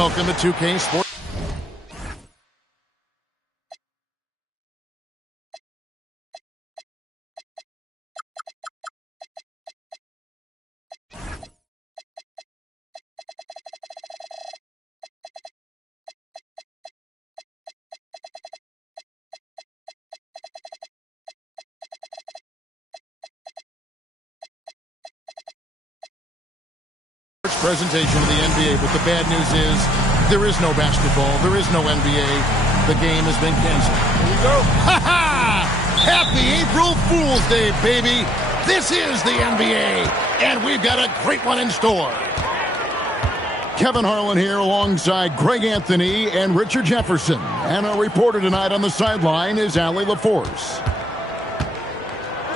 Welcome to 2K Sports. Presentation of the NBA, but the bad news is there is no basketball, there is no NBA. The game has been canceled. Here we go. Ha ha! Happy April Fool's Day, baby! This is the NBA, and we've got a great one in store. Kevin Harlan here alongside Greg Anthony and Richard Jefferson. And our reporter tonight on the sideline is Allie LaForce.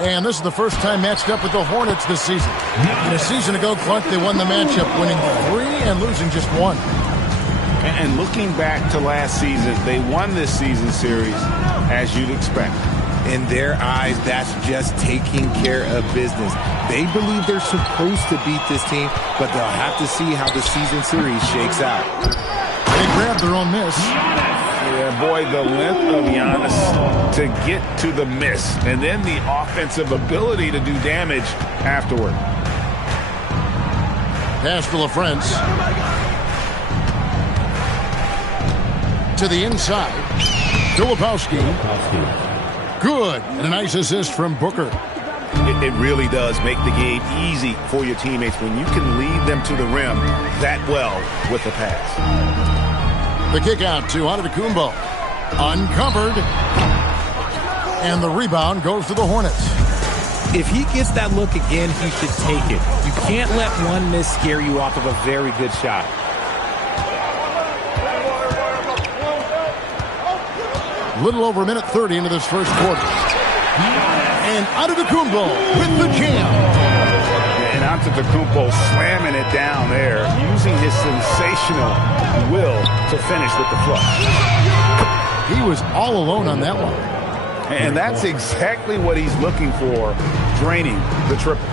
And this is the first time matched up with the Hornets this season. And a season ago, Clark, they won the matchup, winning 3 and losing just 1. And looking back to last season, they won this season series as you'd expect. In their eyes, that's just taking care of business. They believe they're supposed to beat this team, but they'll have to see how the season series shakes out. They grabbed their own miss. Yeah, boy, the length of Giannis to get to the miss, and then the offensive ability to do damage afterward. Pass to LaFrance. To the inside. Filipowski. Good. And a nice assist from Booker. It really does make the game easy for your teammates when you can lead them to the rim that well with the pass. The kick out to Antetokounmpo. Uncovered. And the rebound goes to the Hornets. If he gets that look again, he should take it. You can't let one miss scare you off of a very good shot. Little over a minute 30 into this first quarter. And Antetokounmpo with the jam. And Antetokounmpo slamming it down there, using his sensational will to finish with the flush. He was all alone on that one. And that's exactly what he's looking for, draining the triple.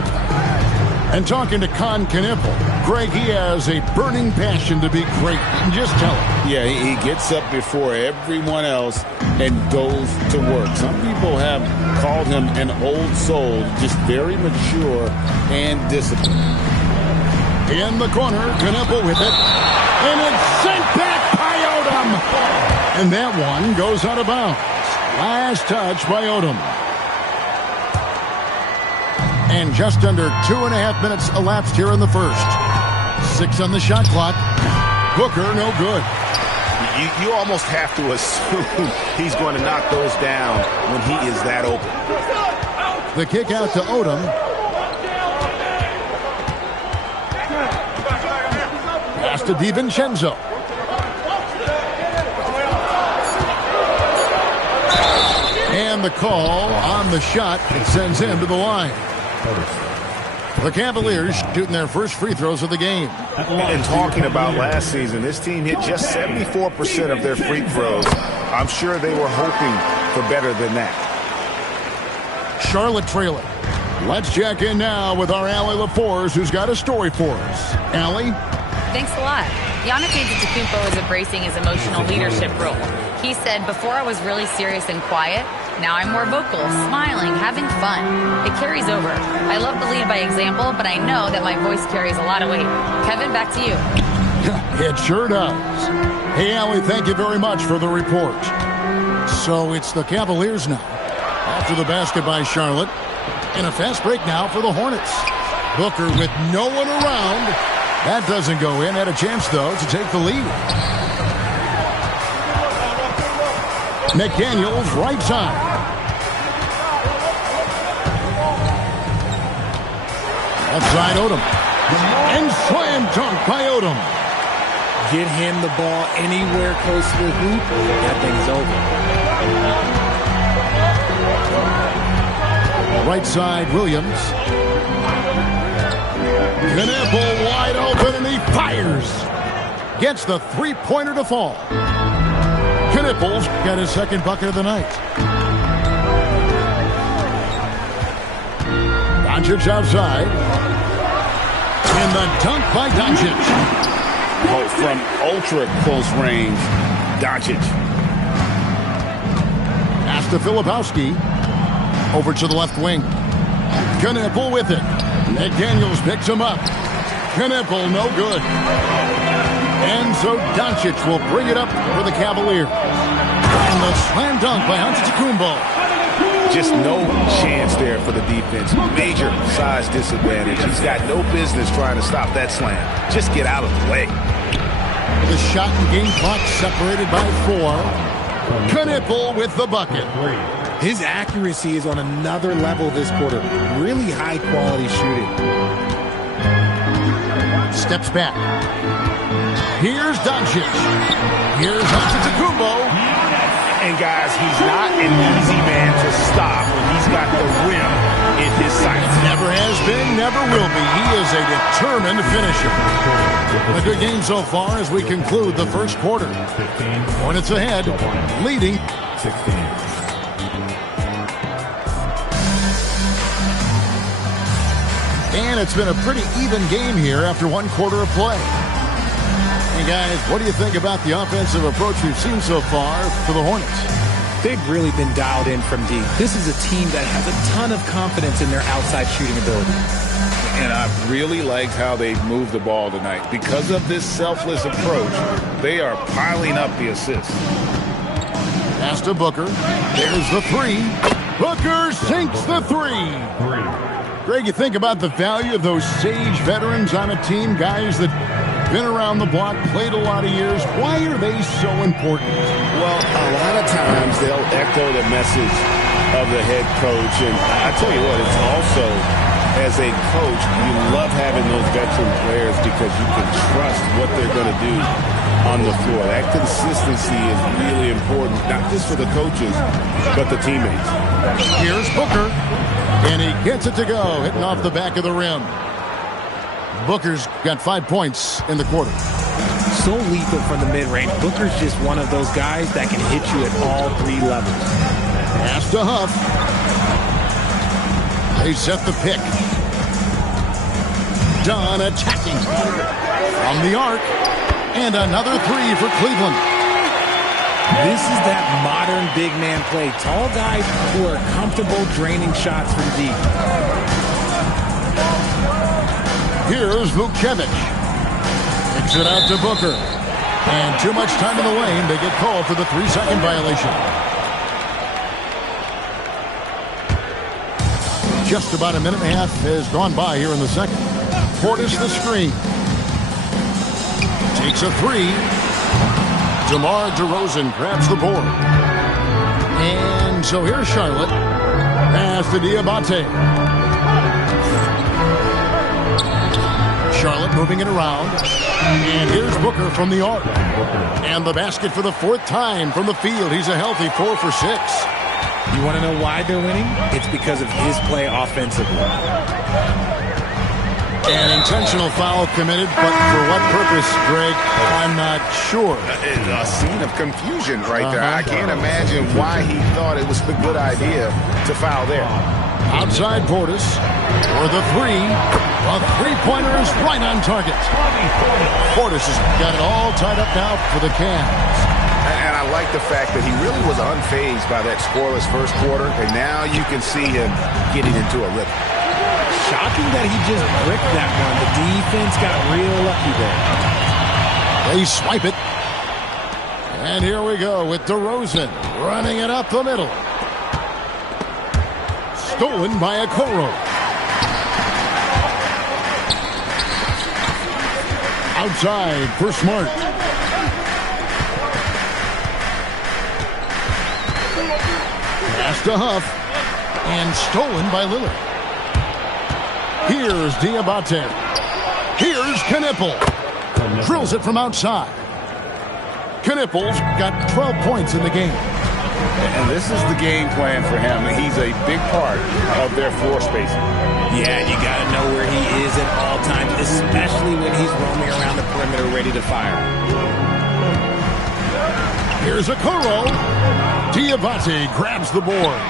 And talking to Con Knippel, Greg, he has a burning passion to be great. Just tell him. Yeah, he gets up before everyone else and goes to work. Some people have called him an old soul, just very mature and disciplined. In the corner, Knippel with it. And it's sent back by Odom. And that one goes out of bounds. Last touch by Odom. And just under 2.5 minutes elapsed here in the first. 6 on the shot clock. Booker, no good. You almost have to assume he's going to knock those down when he is that open. The kick out to Odom. Pass to DiVincenzo. And the call on the shot. It sends him to the line. The Cavaliers shooting their first free throws of the game. And talking about last season, this team hit just 74% of their free throws. I'm sure they were hoping for better than that. Charlotte trailing. Let's check in now with our Allie LaForce, who's got a story for us. Allie? Thanks a lot. Giannis Antetokounmpo is embracing his emotional leadership role. He said, before I was really serious and quiet, now I'm more vocal, smiling, having fun. It carries over. I love to lead by example, but I know that my voice carries a lot of weight. Kevin, back to you. It sure does. Hey, Allie, thank you very much for the report. So it's the Cavaliers now. After the basket by Charlotte. And a fast break now for the Hornets. Booker with no one around. That doesn't go in. Had a chance, though, to take the lead. McDaniels right side. Outside Odom. And slam dunk by Odom. Get him the ball anywhere close to the hoop, that thing's over. Right side, Williams. Knippel wide open, and he fires. Gets the three-pointer to fall. Knippel's got his second bucket of the night. Doncic outside. And the dunk by Doncic. from ultra close range, Doncic. Pass to Filipowski. Over to the left wing. Knipple with it. McDaniels picks him up. Knipple, no good. And so Doncic will bring it up for the Cavaliers. And the slam dunk by Antetokounmpo. Just no chance there for the defense. Major size disadvantage. He's got no business trying to stop that slam. Just get out of the way. The shot and game clock separated by 4. Knipple with the bucket. His accuracy is on another level this quarter. Really high quality shooting. Steps back. Here's Doncic. Here's Antetokounmpo. And guys, he's not an easy man to stop when he's got the rim in his sights. Never has been, never will be. He is a determined finisher. A good game so far as we conclude the first quarter. Hornets ahead, leading 16. And it's been a pretty even game here after one quarter of play. Hey guys, what do you think about the offensive approach we've seen so far for the Hornets? They've really been dialed in from deep. This is a team that has a ton of confidence in their outside shooting ability. And I've really liked how they've moved the ball tonight. Because of this selfless approach, they are piling up the assists. Pass to Booker. There's the 3. Booker sinks the 3. Greg, you think about the value of those sage veterans on a team, guys that been around the block, played a lot of years. Why are they so important? Well, a lot of times they'll echo the message of the head coach. And I tell you what, it's also, as a coach, you love having those veteran players because you can trust what they're going to do on the floor. That consistency is really important, not just for the coaches, but the teammates. Here's Booker, and he gets it to go, hitting off the back of the rim. Booker's got 5 points in the quarter. So lethal from the mid-range. Booker's just one of those guys that can hit you at all 3 levels. Pass to Huff. They set the pick. Dunn attacking. From the arc. And another 3 for Cleveland. This is that modern big man play. Tall guys who are comfortable draining shots from deep. Here's Vukcevic. Kicks it out to Booker. And too much time in the lane. They get called for the 3-second violation. Just about a minute and a half has gone by here in the second. Portis the screen. Takes a 3. DeMar DeRozan grabs the board. And so here's Charlotte. Pass to Diabate. Charlotte moving it around. And here's Booker from the arc. And the basket for the 4th time from the field. He's a healthy 4 for 6. You want to know why they're winning? It's because of his play offensively. An intentional foul committed, but for what purpose, Greg? I'm not sure. A scene of confusion right there. I can't imagine why he thought it was a good idea to foul there. Outside Portis for the 3. A 3-pointer is right on target. Portis has got it all tied up now for the Cavs. And I like the fact that he really was unfazed by that scoreless first quarter, and now you can see him getting into a rhythm. Shocking that he just bricked that one. The defense got real lucky there. They swipe it. And here we go with DeRozan running it up the middle. Stolen by Okoro. Outside for Smart. Pass to Huff. And stolen by Lillard. Here's Diabate. Here's Knipple. Drills it from outside. Knipple's got 12 points in the game. And this is the game plan for him. He's a big part of their floor spacing. Yeah, you got to know where he is at all times, especially when he's roaming around the perimeter ready to fire. Here's Okoro. Diabate grabs the board.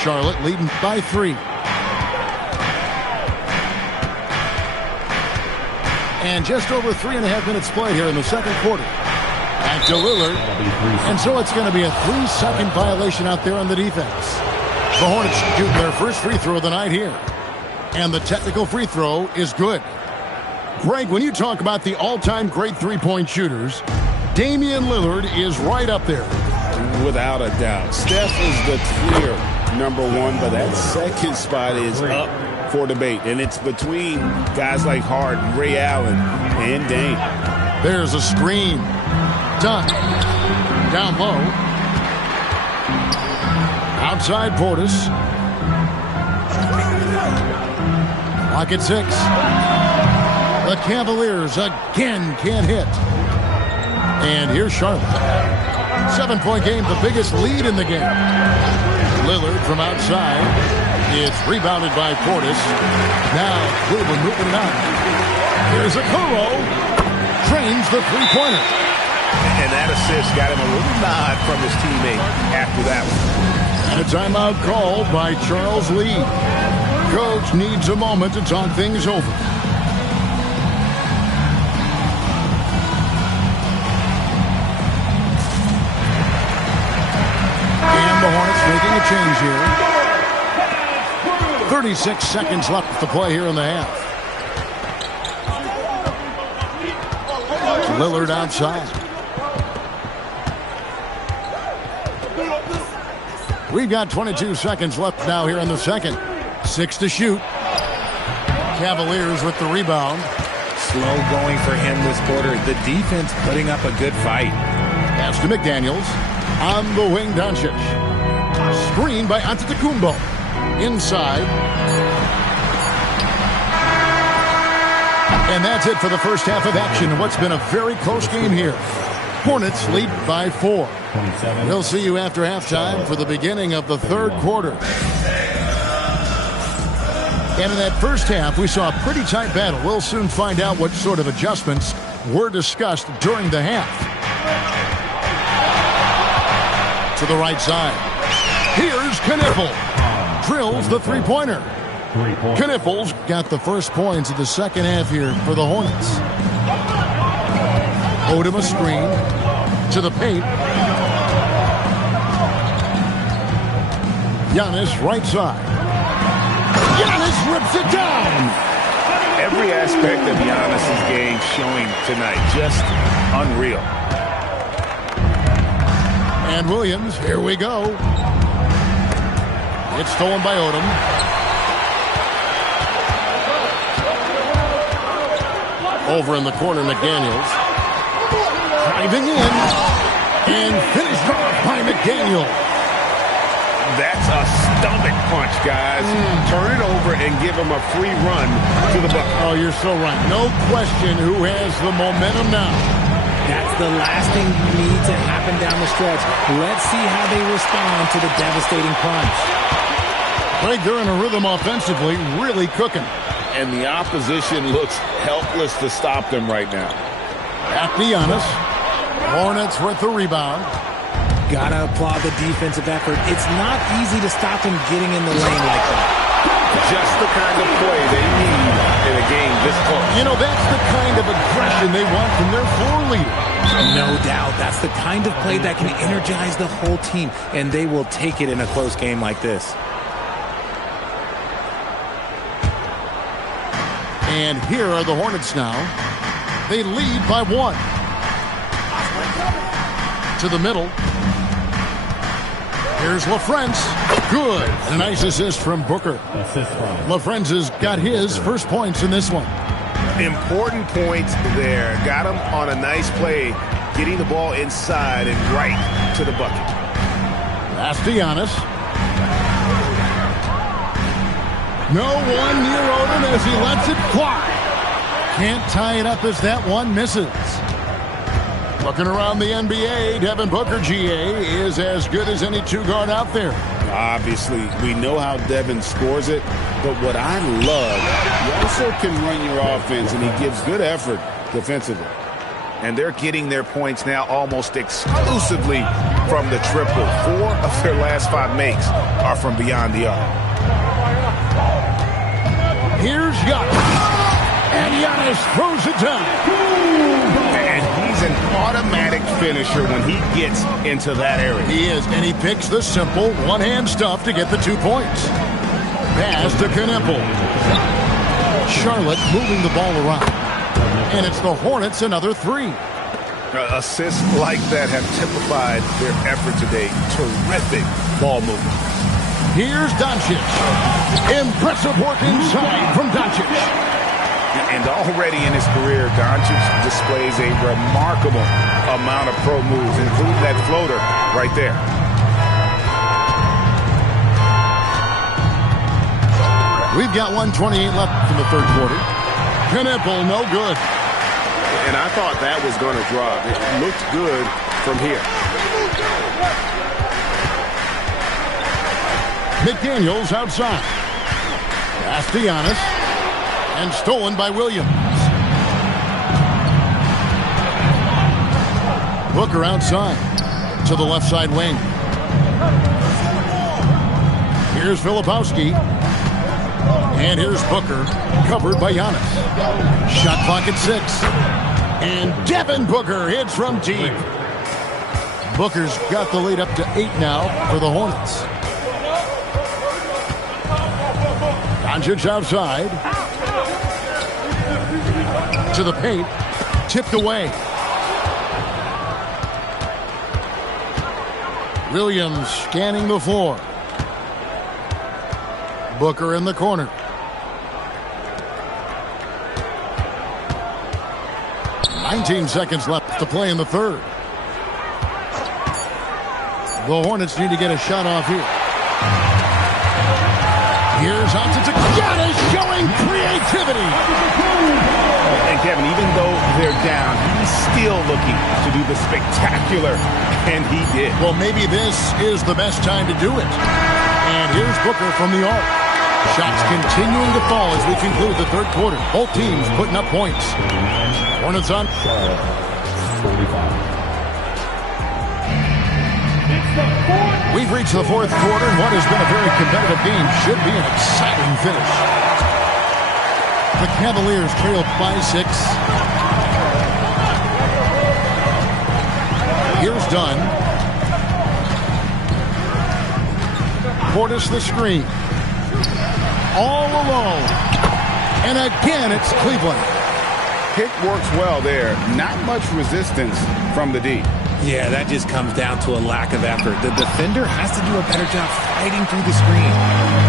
Charlotte leading by 3. And just over 3.5 minutes played here in the second quarter. Back to Lillard. And so it's going to be a 3-second violation out there on the defense. The Hornets shooting their first free throw of the night here. And the technical free throw is good. Greg, when you talk about the all-time great three-point shooters, Damian Lillard is right up there. Without a doubt. Steph is the clear #1, but that second spot is up for debate. And it's between guys like Harden, Ray Allen, and Dame. There's a screen. Done. Down low. Outside Portis. Clock at 6. The Cavaliers again can't hit. And here's Charlotte. 7-point game, the biggest lead in the game. Lillard from outside. It's rebounded by Portis. Now Cleveland moving it out. Here's Okoro. Trains the three-pointer. And that assist got him a little nod from his teammate after that one. And a timeout called by Charles Lee. Coach needs a moment to talk things over. And the Hornets making a change here. 36 seconds left to play here in the half. Lillard outside. We've got 22 seconds left now here in the second. 6 to shoot. Cavaliers with the rebound. Slow going for him this quarter. The defense putting up a good fight. Pass to McDaniels. On the wing, Doncic. Screen by Antetokounmpo. Inside. And that's it for the first half of action in what's been a very close game here. Hornets lead by 4. We'll see you after halftime for the beginning of the third quarter. And in that first half, we saw a pretty tight battle. We'll soon find out what sort of adjustments were discussed during the half. To the right side. Here's Kniffel. Drills the three-pointer. Kniffels got the first points of the second half here for the Hornets. Odom a screen to the paint. Giannis right side. Giannis rips it down. Every aspect of Giannis's game showing tonight. Just unreal. And Williams, here we go. It's stolen by Odom. Over in the corner, McDaniels. Driving in. And finished off by McDaniel. That's a stomach punch, guys. Turn it over and give him a free run to the bucket. Oh, you're so right. No question who has the momentum now. That's the last thing you need to happen down the stretch. Let's see how they respond to the devastating punch. Greg, they're in a rhythm offensively, really cooking. And the opposition looks helpless to stop them right now. Back to Giannis. Hornets with the rebound. Gotta applaud the defensive effort. It's not easy to stop him getting in the lane like that. Just the kind of play they need in a game this close. You know, that's the kind of aggression they want from their floor leader. No doubt. That's the kind of play that can energize the whole team, and they will take it in a close game like this. And here are the Hornets now. They lead by 1. To the middle. Here's LaFrentz. Good. A nice assist from Booker. LaFrentz has got his first points in this one. Important points there. Got him on a nice play, getting the ball inside and right to the bucket. Pass to Giannis. No one near Odom as he lets it fly. Can't tie it up as that one misses. Looking around the NBA, Devin Booker, GA, is as good as any two-guard out there. Obviously, we know how Devin scores it, but what I love, he also can run your offense, and he gives good effort defensively. And they're getting their points now almost exclusively from the triple. 4 of their last 5 makes are from beyond the arc. Here's Giannis. And Giannis throws it down. And he's an automatic finisher when he gets into that area. He is, and he picks the simple one-hand stuff to get the 2 points. Pass to Kneppel. Charlotte moving the ball around. And it's the Hornets another 3. Assists like that have typified their effort today. Terrific ball movement. Here's Doncic. Impressive work inside from Doncic. And already in his career, Doncic displays a remarkable amount of pro moves, including that floater right there. We've got 1:28 left in the third quarter. Kneppel, no good. And I thought that was going to drop. It looked good from here. McDaniels outside. Pass to Giannis. And stolen by Williams. Booker outside to the left side wing. Here's Filipowski. And here's Booker, covered by Giannis. Shot clock at 6. And Devin Booker hits from deep. Booker's got the lead up to 8 now for the Hornets. Doncic outside. To the paint. Tipped away. Williams scanning the floor. Booker in the corner. "19 seconds left to play in the third. The Hornets need to get a shot off here. Here's Giannis showing creativity. And Kevin, even though they're down, he's still looking to do the spectacular, and he did. Well, maybe this is the best time to do it. And here's Booker from the arc. Shots continuing to fall as we conclude the third quarter. Both teams putting up points. Hornets on. 45. We've reached the fourth quarter, and what has been a very competitive game should be an exciting finish. The Cavaliers trailed by 6. Here's Dunn. Portis the screen. All alone. And again, it's Cleveland. Pick works well there. Not much resistance from the D. Yeah, that just comes down to a lack of effort. The defender has to do a better job fighting through the screen.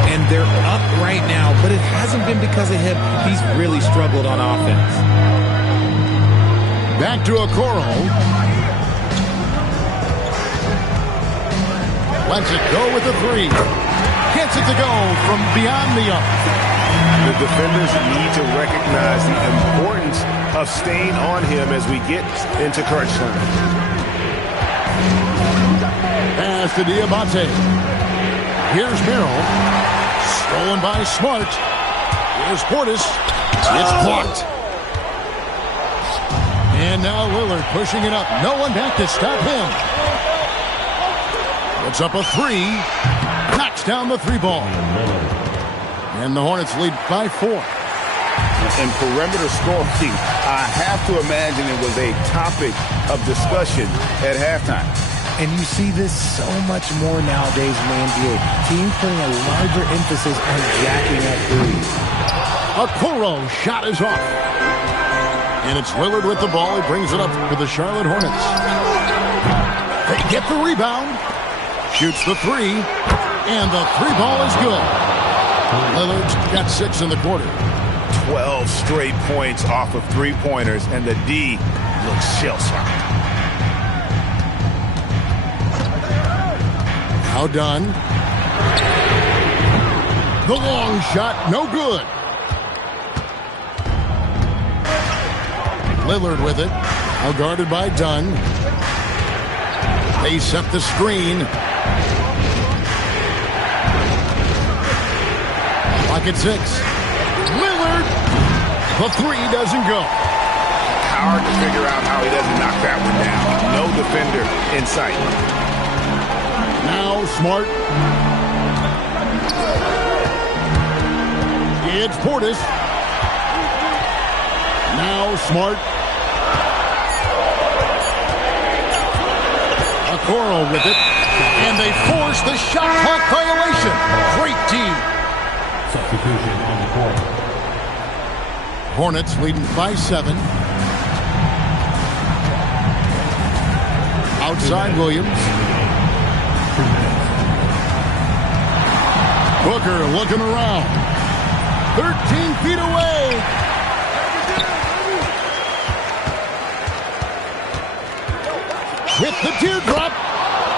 And they're up right now, but it hasn't been because of him. He's really struggled on offense. Back to Okoro. Lets it go with the 3. Gets it to go from beyond the arc. The defenders need to recognize the importance of staying on him as we get into crunch time. Pass to Diabate. Here's Merrill. Stolen by Smart. Here's Portis. It's blocked. And now Lillard pushing it up. No one back to stop him. Puts up a 3. Knocks down the 3 ball. And the Hornets lead by 4. In perimeter scoring, I have to imagine it was a topic of discussion at halftime. And you see this so much more nowadays in the NBA. Teams putting a larger emphasis on jacking up threes. Okoro shot is off. And it's Lillard with the ball. He brings it up for the Charlotte Hornets. They get the rebound. Shoots the 3. And the 3 ball is good. Lillard's got 6 in the quarter. 12 straight points off of 3-pointers, and the D looks shell-shocked. Now done. The long shot, no good. Lillard with it. Now guarded by Dunn. They set the screen. Clock at 6. Lillard. The 3 doesn't go. Hard to figure out how he doesn't knock that one down. No defender in sight. Now Smart. It's Portis. Now Smart. Okoro with it. And they force the shot clock violation. Great team. Substitution on the court. Hornets leading by 7. Outside Williams. Booker looking around. 13 feet away. With the teardrop.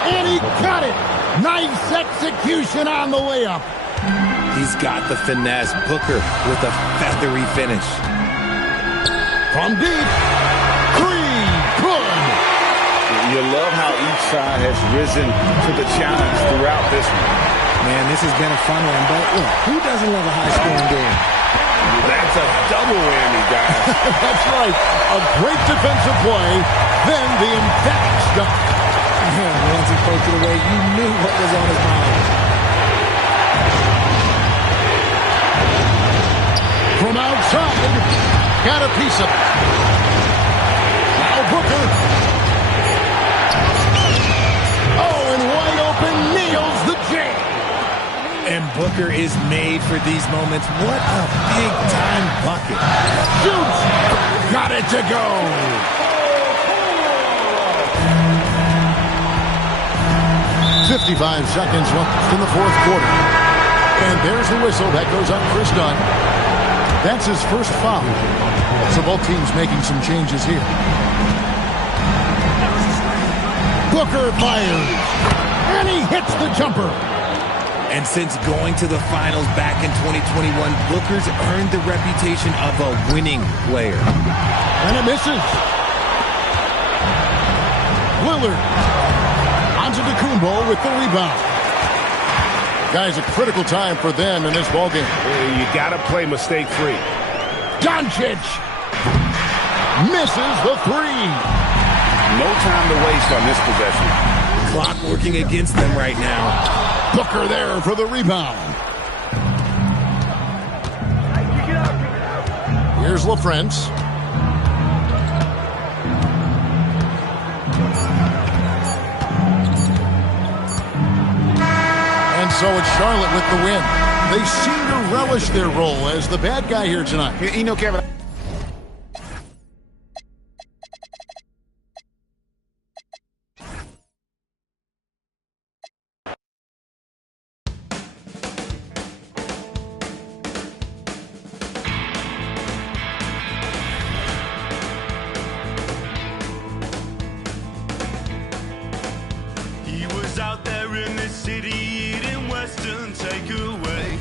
And he got it. Nice execution on the layup. He's got the finesse. Booker with a feathery finish. From deep. 3. Good. You love how each side has risen to the challenge throughout this one. Man, this has been a fun one, but look, who doesn't love a high-scoring game? That's a double whammy, guys. That's right. A great defensive play, then the emphatic stuff. Once he poked it away, you knew what was on his mind. From outside, got a piece of it. Now Booker. Oh, and wide open, nails the jam. And Booker is made for these moments. What a big-time bucket. Shoots. Got it to go. "55 seconds left in the fourth quarter." And there's the whistle. That goes on Chris Dunn. That's his first foul. So both teams making some changes here. Booker fires. And he hits the jumper. And since going to the finals back in 2021, Booker's earned the reputation of a winning player. And it misses. Lillard. Antetokounmpo with the rebound. Guys, a critical time for them in this ballgame. You got to play mistake-free. Doncic misses the 3. No time to waste on this possession. Clock working against them right now. Booker there for the rebound. Here's LaFrance. And so it's Charlotte with the win. They seem to relish their role as the bad guy here tonight. You know, Kevin. He was out there in the city eating Western takeaways.